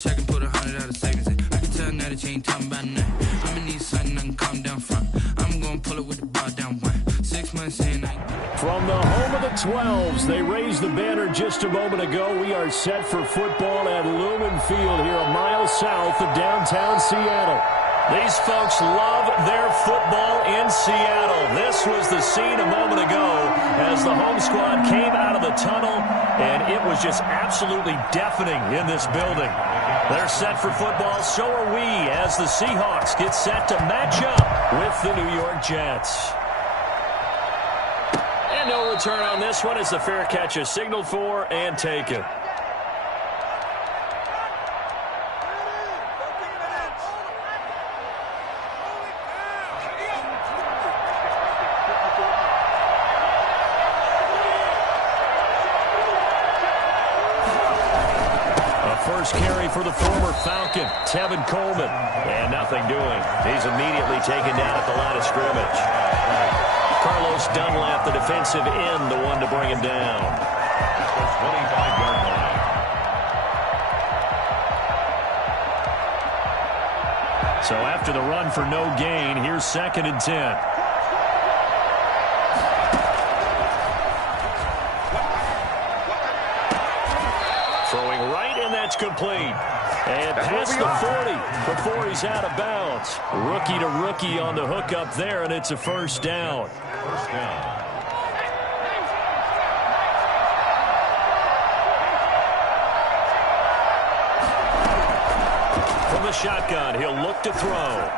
Check and put 100 out of savings in. I can tell now that you ain't talking about nothing. I'ma need something I can calm down from. I'm gonna pull it with the bar down one. 6 months in. From the home of the 12s, they raised the banner just a moment ago. We are set for football at Lumen Field here a mile south of downtown Seattle. These folks love their football in Seattle. This was the scene a moment ago as the home squad came out of the tunnel, and it was just absolutely deafening in this building. They're set for football, so are we, as the Seahawks get set to match up with the New York Jets. And no return on this one as the fair catch is signaled for and taken. First carry for the former Falcon, Tevin Coleman. And nothing doing. He's immediately taken down at the line of scrimmage. Carlos Dunlap, the defensive end, the one to bring him down. 25-yard line. So after the run for no gain, here's 2nd and 10. Throwing right, and that's complete. And past the 40 before he's out of bounds. Rookie to rookie on the hook up there, and it's a first down. First down. From the shotgun, he'll look to throw.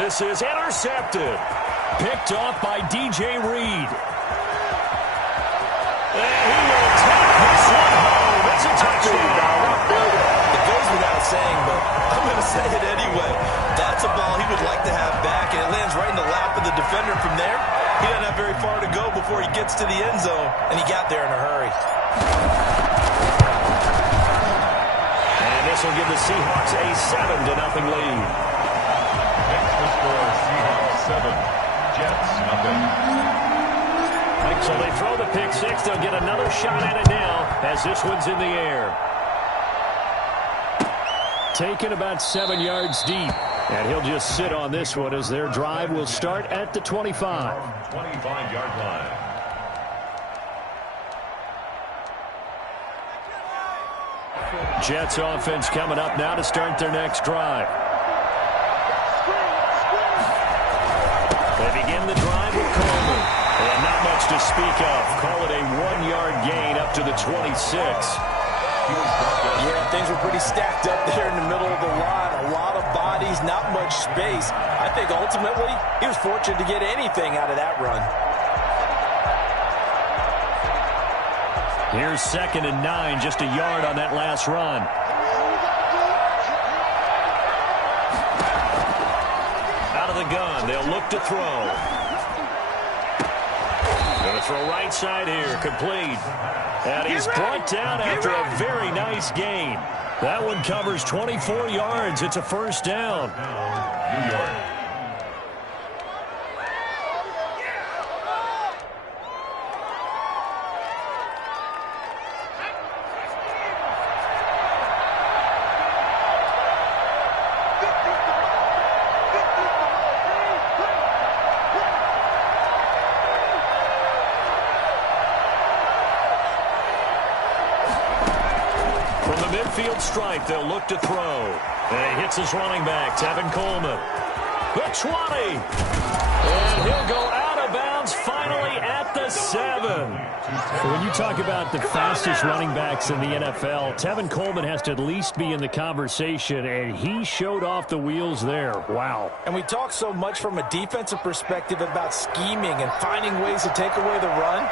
This is intercepted. Picked off by DJ Reed. And he will take this one home. It's a touchdown. It goes without saying, but I'm going to say it anyway. That's a ball he would like to have back, and it lands right in the lap of the defender. From there, he doesn't have very far to go before he gets to the end zone, and he got there in a hurry. And this will give the Seahawks a 7-0 lead. Next the score, Seahawks 7, Jets nothing. So they throw the pick six. They'll get another shot at it now as this one's in the air. Taken about 7 yards deep. And he'll just sit on this one as their drive will start at the 25. 25-yard line. Jets offense coming up now to start their next drive. They begin the drive with Coleman. And not much to speak of. Call it a 1-yard gain up to the 26. Yeah, things were pretty stacked up there in the middle of the line. A lot of bodies, not much space. I think ultimately he was fortunate to get anything out of that run. Here's 2nd and 9, just a yard on that last run. Out of the gun, they'll look to throw. Going to throw right side here, complete. And he's brought down after a very nice gain. That one covers 24 yards. It's a first down. New York. Midfield stripe, they'll look to throw. And he hits his running back, Tevin Coleman. The 20. And he'll go out of bounds finally at the 7. When you talk about the fastest running backs in the NFL, Tevin Coleman has to at least be in the conversation, and he showed off the wheels there. Wow. And we talk so much from a defensive perspective about scheming and finding ways to take away the run.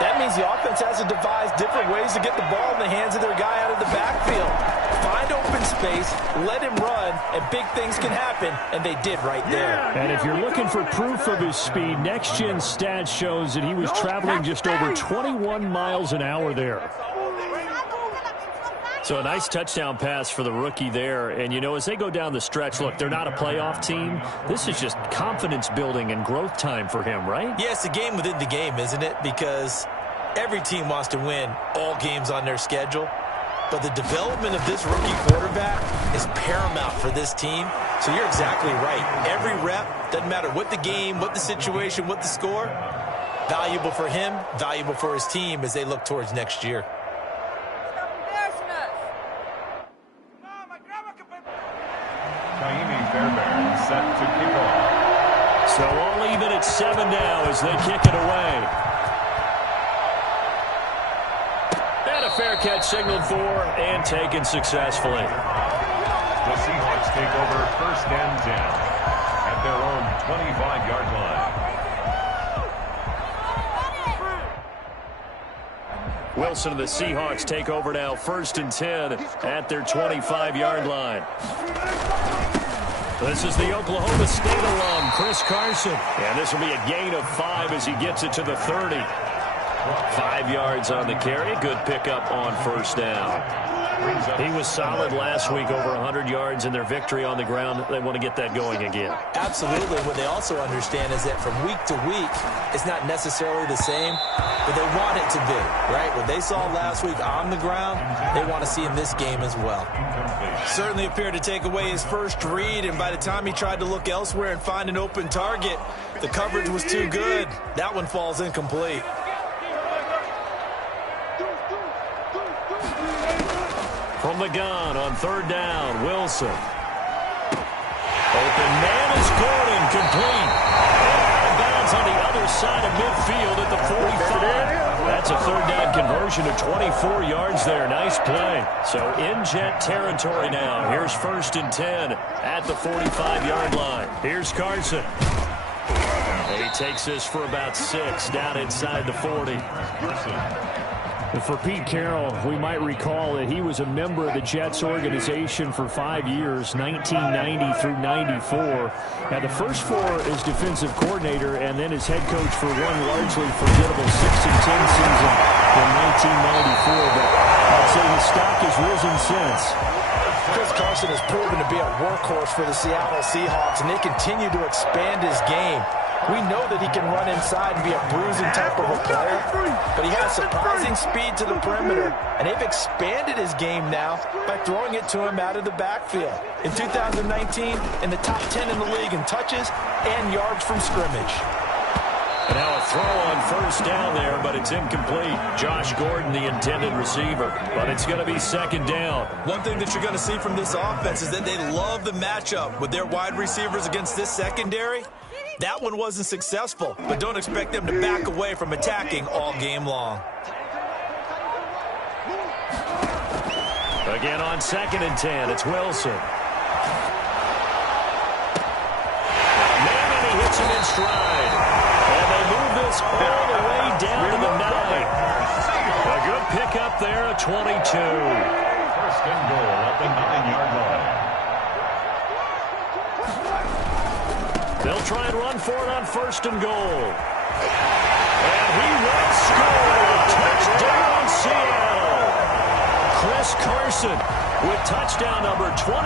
That means the offense has to devise different ways to get the ball in the hands of their guy out of the backfield. Find open space, let him run, and big things can happen, and they did right there. And if you're looking for proof of his speed, Next Gen Stats shows that he was traveling just over 21 miles an hour there. So a nice touchdown pass for the rookie there. And, you know, as they go down the stretch, look, they're not a playoff team. This is just confidence building and growth time for him, right? Yeah, it's a game within the game, isn't it? Because every team wants to win all games on their schedule. But the development of this rookie quarterback is paramount for this team. So you're exactly right. Every rep, doesn't matter what the game, what the situation, what the score, valuable for him, valuable for his team as they look towards next year. Set to kick off. So all even at 7 now as they kick it away. And a fair catch signaled for and taken successfully. The Seahawks take over 1st and 10 at their own 25-yard line. Wilson and the Seahawks take over now 1st and 10 at their 25-yard line. This is the Oklahoma State alum, Chris Carson. And this will be a gain of 5 as he gets it to the 30. 5 yards on the carry. Good pickup on 1st down. He was solid last week, over 100 yards in their victory on the ground. They want to get that going again. Absolutely. What they also understand is that from week to week, it's not necessarily the same, but they want it to be, right? What they saw last week on the ground, they want to see in this game as well. Certainly appeared to take away his first read, and by the time he tried to look elsewhere and find an open target, the coverage was too good. That one falls incomplete. From the gun on 3rd down, Wilson. Open man is Gordon, complete. Out of bounds on the other side of midfield at the 45. That's a 3rd down conversion of 24 yards there. Nice play. So in Jet territory now. Here's 1st and 10 at the 45-yard line. Here's Carson. And he takes this for about 6 down inside the 40. For Pete Carroll, we might recall that he was a member of the Jets organization for 5 years, 1990 through 94. Now, the first 4 as defensive coordinator and then as head coach for one largely forgettable 6-10 season in 1994. But I'd say his stock has risen since. Chris Carson has proven to be a workhorse for the Seattle Seahawks, and they continue to expand his game. We know that he can run inside and be a bruising type of a player, but he has surprising speed to the perimeter, and they've expanded his game now by throwing it to him out of the backfield. In 2019, in the top 10 in the league in touches and yards from scrimmage. And now a throw on 1st down there, but it's incomplete. Josh Gordon, the intended receiver, but it's going to be 2nd down. One thing that you're going to see from this offense is that they love the matchup with their wide receivers against this secondary. That one wasn't successful, but don't expect them to back away from attacking all game long. Again on 2nd and 10, it's Wilson. Man, he hits him in stride. And they move this all the way down to the 9. A good pickup there at 22. 1st and goal at the 9-yard line. They'll try and run for it on 1st and goal. And he will score. Touchdown, Seattle. Chris Carson with touchdown number 23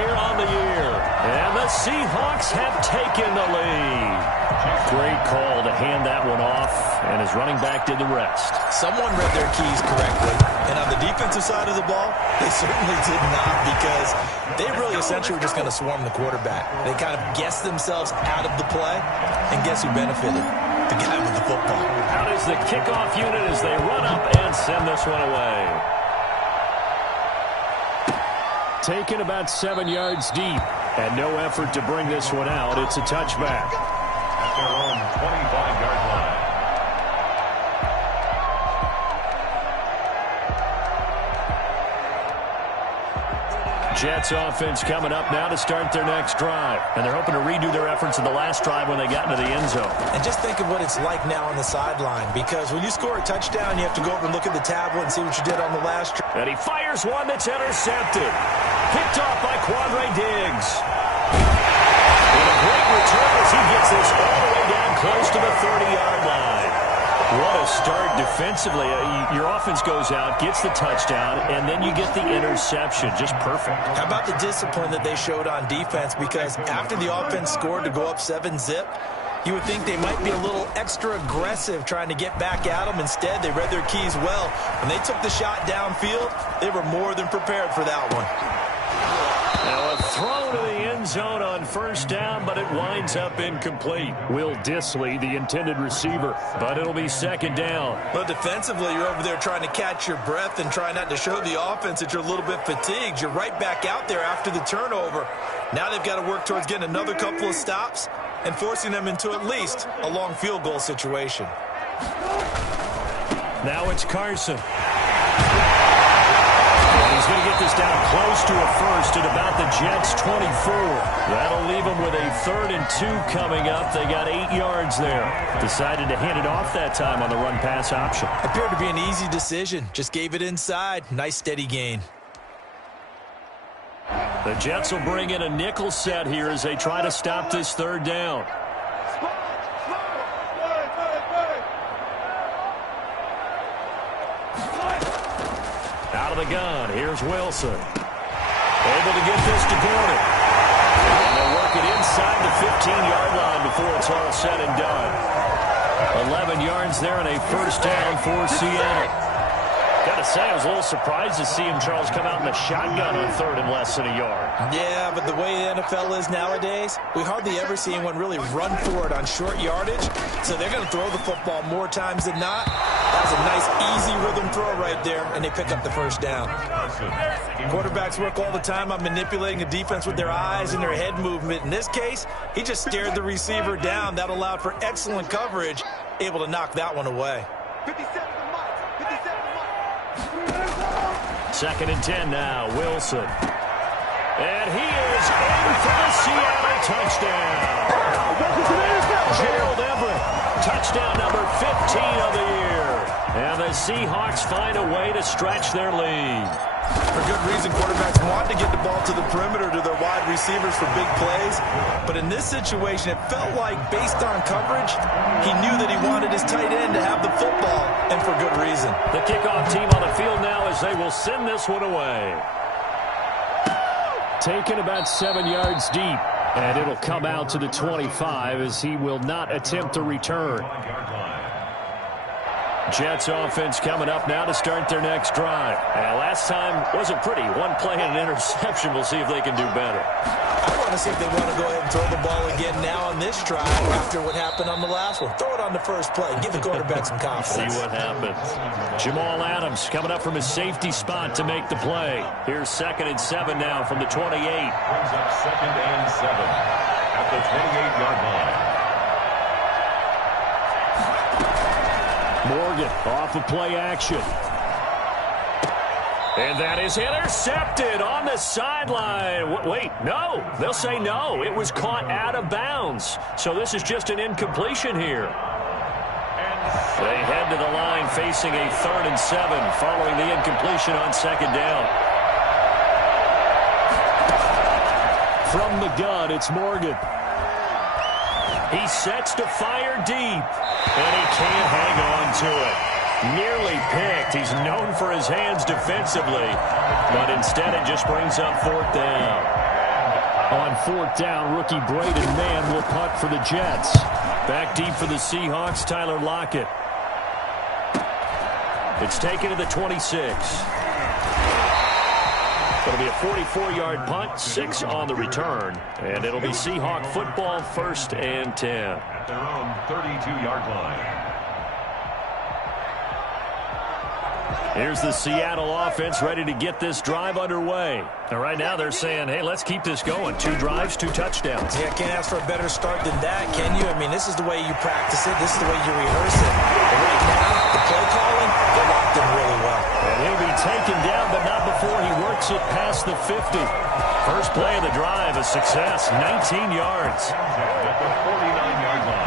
here on the year. And the Seahawks have taken the lead. Great call to hand that one off, and his running back did the rest. Someone read their keys correctly, and on the defensive side of the ball, they certainly did not, because they really essentially were just going to swarm the quarterback. They kind of guessed themselves out of the play, and guess who benefited? The guy with the football. Out is the kickoff unit as they run up and send this one away. Taken about 7 yards deep, and no effort to bring this one out. It's a touchback. At their own 25-yard line. Jets offense coming up now to start their next drive. And they're hoping to redo their efforts in the last drive when they got into the end zone. And just think of what it's like now on the sideline, because when you score a touchdown, you have to go over and look at the tablet and see what you did on the last drive. And he fires one that's intercepted. Picked off by Quandre Diggs. And a great return as he gets this all the way down close to the 30-yard line. What a start defensively. Your offense goes out, gets the touchdown, and then you get the interception. Just perfect. How about the discipline that they showed on defense? Because after the offense scored to go up 7-zip, You would think they might be a little extra aggressive trying to get back at them. Instead, they read their keys well. When they took the shot downfield, they were more than prepared for that one. Now a throw to the end zone on first down, but it winds up incomplete. Will Dissly, the intended receiver, but it'll be second down. But defensively, you're over there trying to catch your breath and try not to show the offense that you're a little bit fatigued. You're right back out there after the turnover. Now they've got to work towards getting another couple of stops and forcing them into at least a long field goal situation. Now it's Carson. He's going to get this down close to a first at about the Jets' 24. That'll leave them with a 3rd and 2 coming up. They got 8 yards there. Decided to hand it off that time on the run-pass option. Appeared to be an easy decision. Just gave it inside. Nice steady gain. The Jets will bring in a nickel set here as they try to stop this 3rd down. Out of the gun, here's Wilson. Able to get this to Gordon. And they'll work it inside the 15-yard line before it's all said and done. 11 yards there and a first down for Seattle. Got to say, I was a little surprised to see him, Charles, come out in the shotgun on 3rd and less than a yard. Yeah, but the way the NFL is nowadays, we hardly ever see anyone really run for it on short yardage. So they're going to throw the football more times than not. That was a nice, easy rhythm throw right there, and they pick up the first down. Quarterbacks work all the time on manipulating the defense with their eyes and their head movement. In this case, he just stared the receiver down. That allowed for excellent coverage, able to knock that one away. 2nd and 10 now, Wilson. And he is in for the Seattle touchdown. Gerald Everett, touchdown number 15 of the year. And the Seahawks find a way to stretch their lead. For good reason, quarterbacks want to get the ball to the perimeter to their wide receivers for big plays. But in this situation, it felt like, based on coverage, he knew that he wanted his tight end to have the football, and for good reason. The kickoff team on the field now as they will send this one away. Taken about 7 yards deep, and it'll come out to the 25 as he will not attempt to return. Jets offense coming up now to start their next drive. Last time wasn't pretty. One play and an interception. We'll see if they can do better. I want to see if they want to go ahead and throw the ball again now on this drive after what happened on the last one. Throw it on the first play. Give the quarterback some confidence. See what happens. Jamal Adams coming up from his safety spot to make the play. Here's 2nd and 7 now from the 28. Brings up 2nd and 7 at the 28-yard line. Morgan off of play action. And that is intercepted on the sideline. Wait, no. They'll say no. It was caught out of bounds. So this is just an incompletion here. They head to the line facing a 3rd and 7 following the incompletion on 2nd down. From the gun, it's Morgan. He sets to fire deep. And he can't hang on to it. Nearly picked. He's known for his hands defensively. But instead it just brings up 4th down. On 4th down, rookie Braden Mann will punt for the Jets. Back deep for the Seahawks, Tyler Lockett. It's taken to the 26. It'll be a 44-yard punt, 6 on the return. And it'll be Seahawk football, 1st and 10. At their own 32-yard line. Here's the Seattle offense ready to get this drive underway. And right now they're saying, hey, let's keep this going. 2 drives, 2 touchdowns. Yeah, can't ask for a better start than that, can you? I mean, this is the way you practice it. This is the way you rehearse it. But right now, the play calling, they're locked in really well. And he'll be taken down, but not before he works it past the 50. First play of the drive, a success, 19 yards. At the 49-yard line.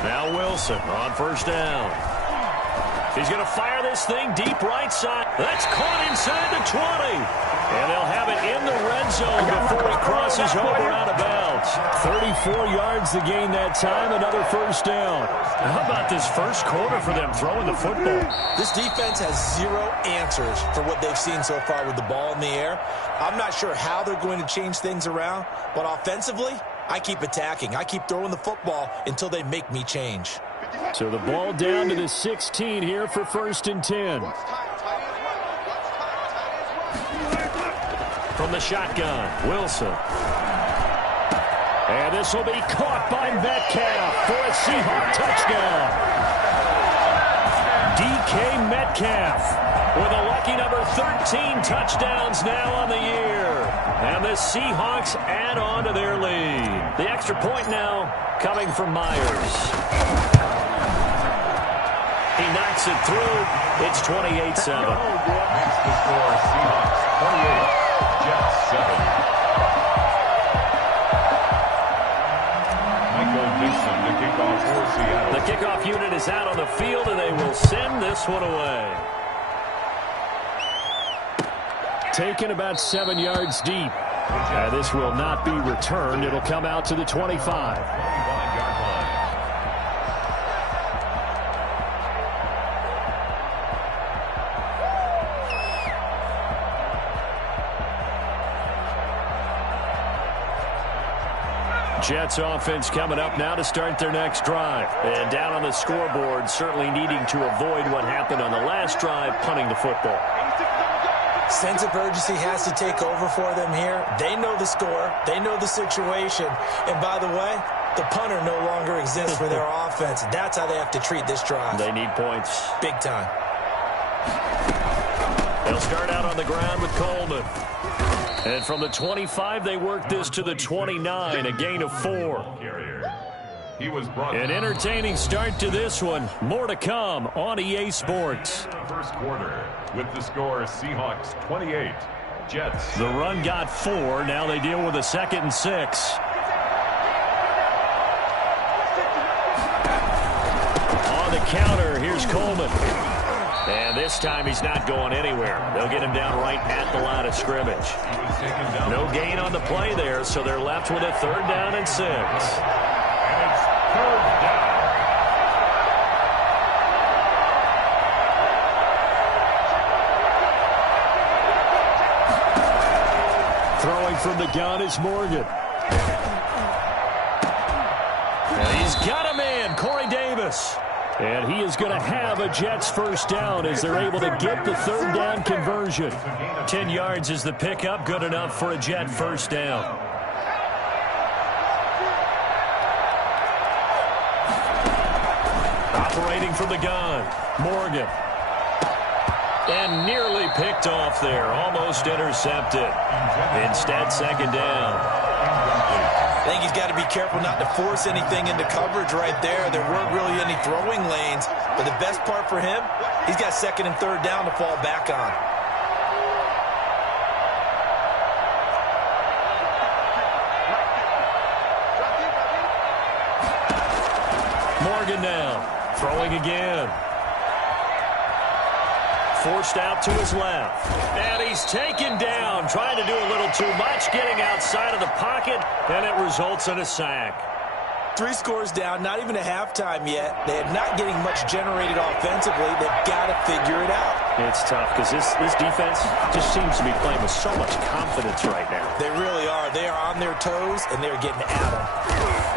Now Wilson on 1st down. He's going to fire this thing deep right side. That's caught inside the 20. And they'll have it in the red zone before it crosses over out of bounds. 34 yards to gain that time, another first down. How about this first quarter for them throwing the football? This defense has zero answers for what they've seen so far with the ball in the air. I'm not sure how they're going to change things around, but offensively, I keep attacking. I keep throwing the football until they make me change. So the ball down to the 16 here for 1st and 10. From the shotgun, Wilson. And this will be caught by Metcalf for a Seahawk touchdown. DK Metcalf with a lucky number 13 touchdowns now on the year. And the Seahawks add on to their lead. The extra point now coming from Myers. He knocks it through. It's 28-7. Makes the score Seahawks 28, Jets 7. Michael Dixon, the kickoff for Seattle. The kickoff unit is out on the field, and they will send this one away. Taken about 7 yards deep. This will not be returned. It'll come out to the 25. 25-yard line. Jets offense coming up now to start their next drive. And down on the scoreboard, certainly needing to avoid what happened on the last drive, punting the football. Sense of urgency has to take over for them here. They know the score. They know the situation. And by the way, the punter no longer exists for their offense. That's how they have to treat this drive. They need points. Big time. They'll start out on the ground with Coleman. And from the 25, they work this to the 29, a gain of 4. He was brought An entertaining start to this one. More to come on EA Sports. First quarter with the score Seahawks 28, Jets. The run got 4. Now they deal with a 2nd and 6. On the counter, here's Coleman. And this time he's not going anywhere. They'll get him down right at the line of scrimmage. No gain on the play there, so they're left with a 3rd down and 6. And it's 3rd down. Throwing from the gun is Morgan. And he's got him in, Corey Davis. And he is going to have a Jets first down as they're able to get the 3rd down conversion. 10 yards is the pickup, good enough for a Jet first down. Operating from the gun, Morgan. And nearly picked off there, almost intercepted. Instead, 2nd down. I think he's got to be careful not to force anything into coverage right there. There weren't really any throwing lanes. But the best part for him, he's got 2nd and 3rd down to fall back on. Morgan now, throwing again. Forced out to his left. And he's taken down, trying to do a little too much, getting outside of the pocket, and it results in a sack. 3 scores down, not even a halftime yet. They're not getting much generated offensively. They've got to figure it out. It's tough because this defense just seems to be playing with so much confidence right now. They really are. They are on their toes, and they're getting at them.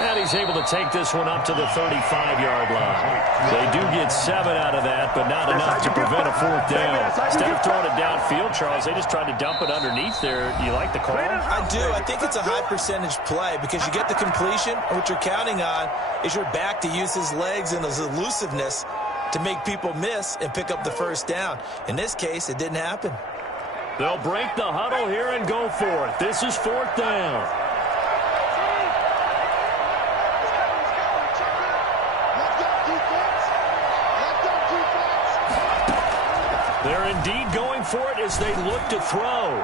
And he's able to take this one up to the 35-yard line. They do get 7 out of that, but not enough to prevent a 4th down. Instead of throwing it downfield, Charles, they just tried to dump it underneath there. Do you like the call? I do. I think it's a high-percentage play because you get the completion, and what you're counting on is your back to use his legs and his elusiveness to make people miss and pick up the first down. In this case, it didn't happen. They'll break the huddle here and go for it. This is 4th down. They're indeed going for it as they look to throw.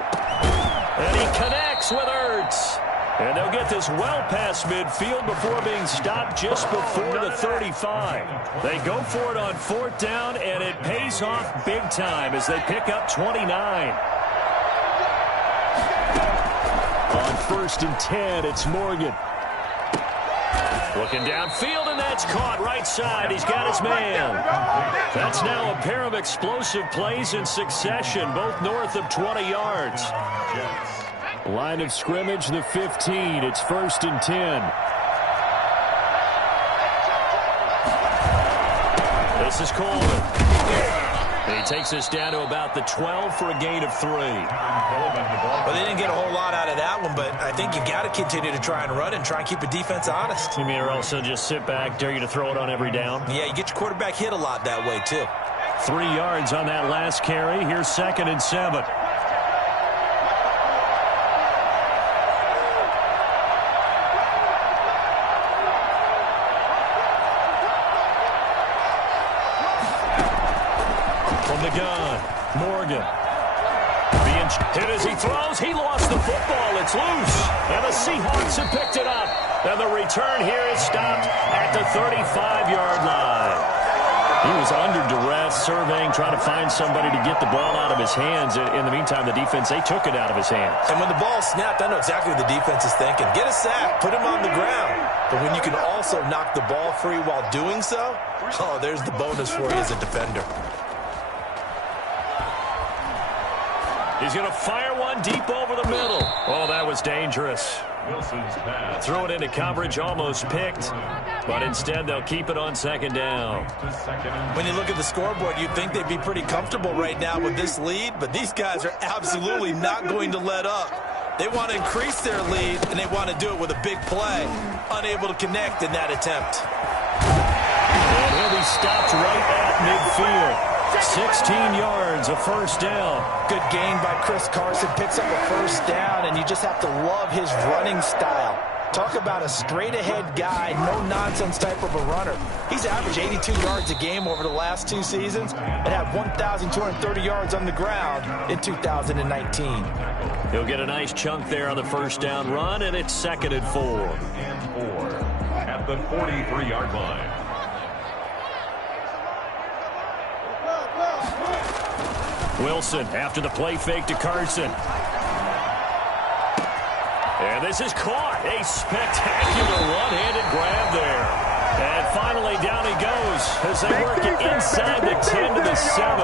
And he connects with Ertz. And they'll get this well past midfield before being stopped just before the 35. They go for it on 4th down, and it pays off big time as they pick up 29. On 1st and 10, it's Morgan. Looking downfield, and that's caught right side. He's got his man. That's now a pair of explosive plays in succession, both north of 20 yards. Line of scrimmage, the 15. It's 1st and 10. This is Coleman. He takes us down to about the 12 for a gain of 3. Well, they didn't get a whole lot out of that one, but I think you got to continue to try and run and try and keep the defense honest. You mean or also just sit back, dare you to throw it on every down? Yeah, you get your quarterback hit a lot that way, too. 3 yards on that last carry. Here's 2nd and 7. From the gun, Morgan. Being hit as he throws. He lost the football. It's loose. And the Seahawks have picked it up. And the return here is stopped at the 35-yard line. He was under duress, surveying, trying to find somebody to get the ball out of his hands. In the meantime, the defense, they took it out of his hands. And when the ball snapped, I know exactly what the defense is thinking. Get a sack, put him on the ground. But when you can also knock the ball free while doing so, oh, there's the bonus for you as a defender. He's going to fire one deep over the middle. Oh, that was dangerous. Wilson's pass. Throw it into coverage, almost picked. But instead, they'll keep it on 2nd down. When you look at the scoreboard, you'd think they'd be pretty comfortable right now with this lead, but these guys are absolutely not going to let up. They want to increase their lead, and they want to do it with a big play. Unable to connect in that attempt. And he'll be stopped right at midfield. 16 yards, a 1st down. Good gain by Chris Carson. Picks up a 1st down, and you just have to love his running style. Talk about a straight-ahead guy, no-nonsense type of a runner. He's averaged 82 yards a game over the last 2 seasons and had 1,230 yards on the ground in 2019. He'll get a nice chunk there on the 1st down run, and it's 2nd and 4. And 4 at the 43-yard line. Wilson after the play fake to Carson. And this is caught. A spectacular one-handed grab there. And finally down he goes as they work it inside the 10 to the 7.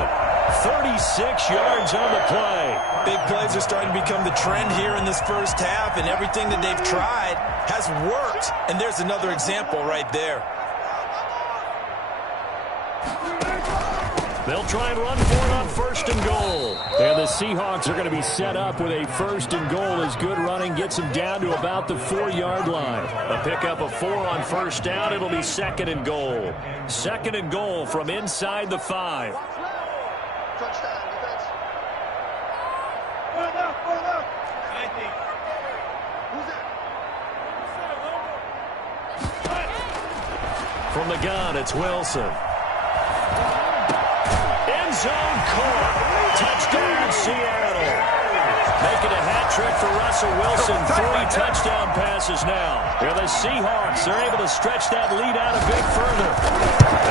36 yards on the play. Big plays are starting to become the trend here in this first half, and everything that they've tried has worked. And there's another example right there. They'll try and run for it on 1st and goal. And the Seahawks are going to be set up with a 1st and goal as good running gets them down to about the 4-yard line. A pickup of 4 on 1st down. It'll be 2nd and goal. 2nd and goal from inside the 5. From the gun, it's Wilson. Zone caught. Touchdown, Seattle. Making a hat trick for Russell Wilson. 3 touchdown passes now. Here the Seahawks are able to stretch that lead out a bit further.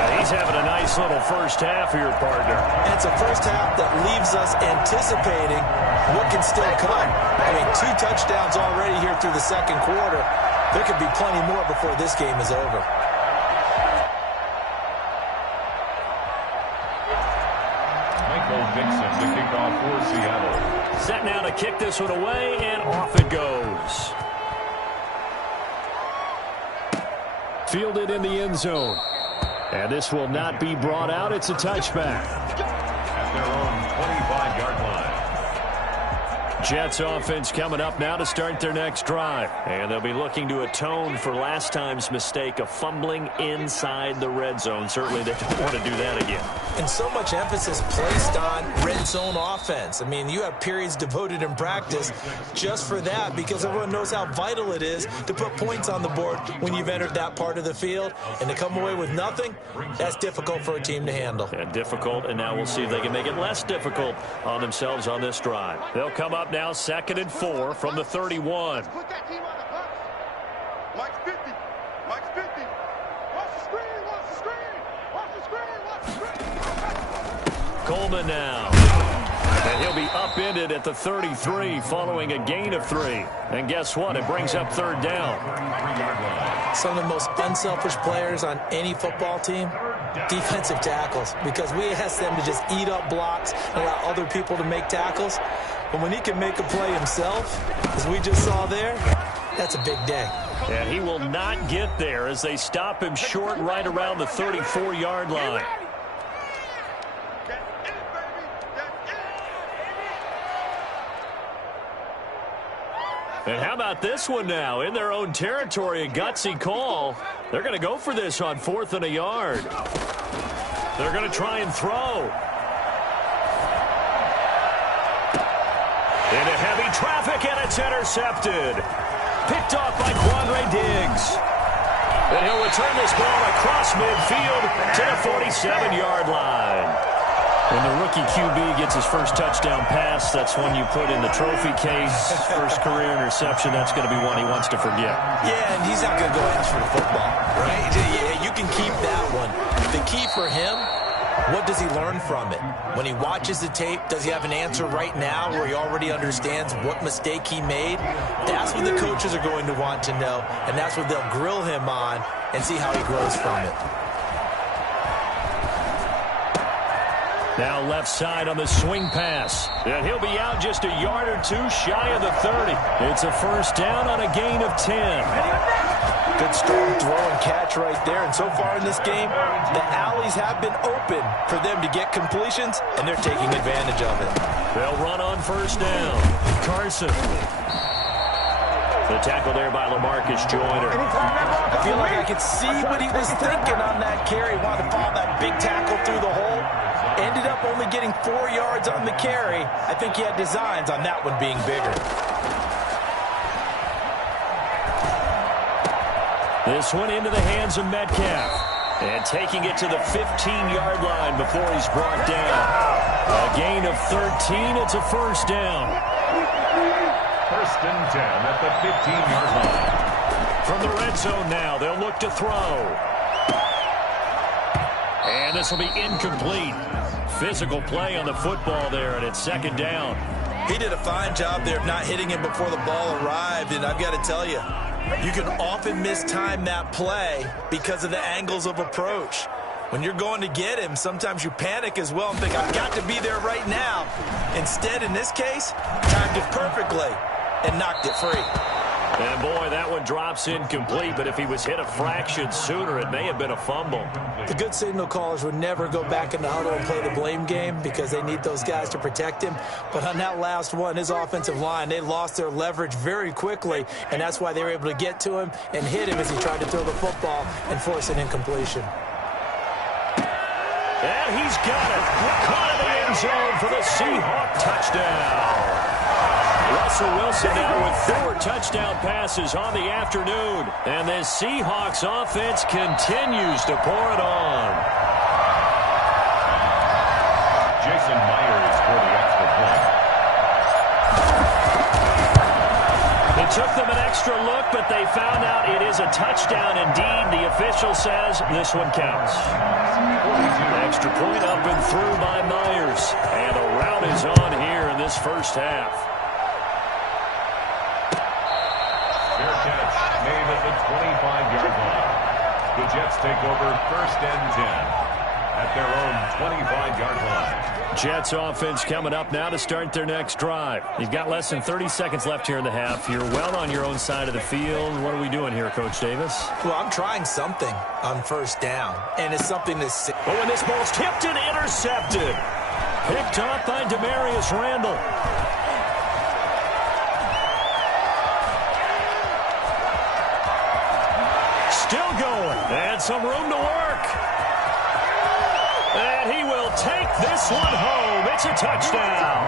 And he's having a nice little first half here, partner. And it's a first half that leaves us anticipating what can still come. I mean, 2 touchdowns already here through the 2nd quarter. There could be plenty more before this game is over. Dixon to kick off for Seattle. Set now to kick this one away, and off it goes. Fielded in the end zone. And this will not be brought out. It's a touchback. At their own 25-yard line. Jets offense coming up now to start their next drive. And they'll be looking to atone for last time's mistake of fumbling inside the red zone. Certainly they don't want to do that again. And so much emphasis placed on red zone offense. I mean, you have periods devoted in practice just for that because everyone knows how vital it is to put points on the board when you've entered that part of the field. And to come away with nothing, that's difficult for a team to handle. And difficult, and now we'll see if they can make it less difficult on themselves on this drive. They'll come up now 2nd and 4 from the 31. Mike's 50. Mike's 50. Watch the screen. Watch the screen. Watch the screen. Watch the screen. Coleman now. And he'll be upended at the 33 following a gain of 3. And guess what? It brings up third down. Some of the most unselfish players on any football team, defensive tackles, because we ask them to just eat up blocks and allow other people to make tackles. But when he can make a play himself, as we just saw there, that's a big day. And he will not get there as they stop him short right around the 34-yard line. And how about this one now? In their own territory, a gutsy call. They're going to go for this on 4th and a yard. They're going to try and throw. Into heavy traffic, and it's intercepted. Picked off by Quandre Diggs. And he'll return this ball across midfield to the 47-yard line. When the rookie QB gets his first touchdown pass, that's one you put in the trophy case. First career interception, that's going to be one he wants to forget. Yeah, and he's not going to go ask for the football, right? Yeah, you can keep that one. The key for him, what does he learn from it? When he watches the tape, does he have an answer right now where he already understands what mistake he made? That's what the coaches are going to want to know, and that's what they'll grill him on and see how he grows from it. Now left side on the swing pass. And he'll be out just a yard or two shy of the 30. It's a first down on a gain of 10. Good strong throw and catch right there. And so far in this game, the alleys have been open for them to get completions, and they're taking advantage of it. They'll run on first down. Carson. The tackle there by LaMarcus Joyner. I feel like I could see what he was thinking on that carry. Wanted to follow that big tackle through the hole. Ended up only getting 4 yards on the carry. I think he had designs on that one being bigger. This one into the hands of Metcalf. And taking it to the 15-yard line before he's brought down. A gain of 13. It's a first down. First and 10 at the 15-yard line. From the red zone now, they'll look to throw. And this will be incomplete. Physical play on the football there, and it's second down. He did a fine job there of not hitting him before the ball arrived, and I've got to tell you, you can often mistime that play because of the angles of approach. When you're going to get him, sometimes you panic as well and think, I've got to be there right now. Instead, in this case, timed it perfectly and knocked it free. And boy, that one drops incomplete, but if he was hit a fraction sooner, it may have been a fumble. The good signal callers would never go back in the huddle and play the blame game because they need those guys to protect him. But on that last one, his offensive line, they lost their leverage very quickly, and that's why they were able to get to him and hit him as he tried to throw the football and force an incompletion. And he's got it. Caught in the end zone for the Seahawk touchdown. Russell Wilson now with 4 touchdown passes on the afternoon. And this Seahawks offense continues to pour it on. Jason Myers for the extra point. It took them an extra look, but they found out it is a touchdown indeed. The official says this one counts. Extra point up and through by Myers. And the rout is on here in this first half. Fair catch made at the 25-yard line. The Jets take over first and 10 at their own 25-yard line. Jets offense coming up now to start their next drive. You've got less than 30 seconds left here in the half. You're well on your own side of the field. What are we doing here, Coach Davis? Well, I'm trying something on first down, and it's something that's... Oh, and this ball's tipped and intercepted. Picked up by Demarius Randall. Still going. And some room to work. And he will take This one home. It's a touchdown.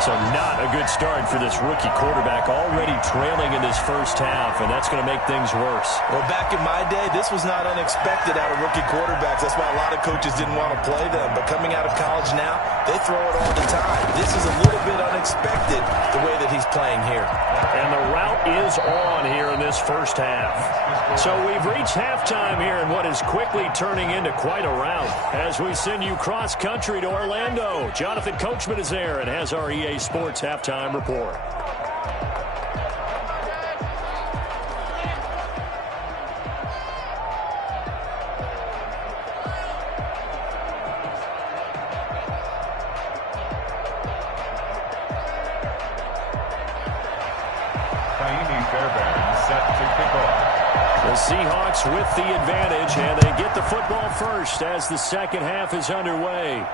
So not a good start for this rookie quarterback, already trailing in this first half, and that's going to make things worse. Well, back in my day, this was not unexpected out of rookie quarterbacks. That's why a lot of coaches didn't want to play them. But coming out of college now, they throw it all the time. This is a little bit unexpected, the way that he's playing here. And the route is on here in this first half. So we've reached halftime here in what is quickly turning into quite a rout. As we send you cross-country to Orlando, Jonathan Coachman is there and has our EA Sports Halftime Report. The Seahawks with the advantage, and they get the football first as the second half is underway.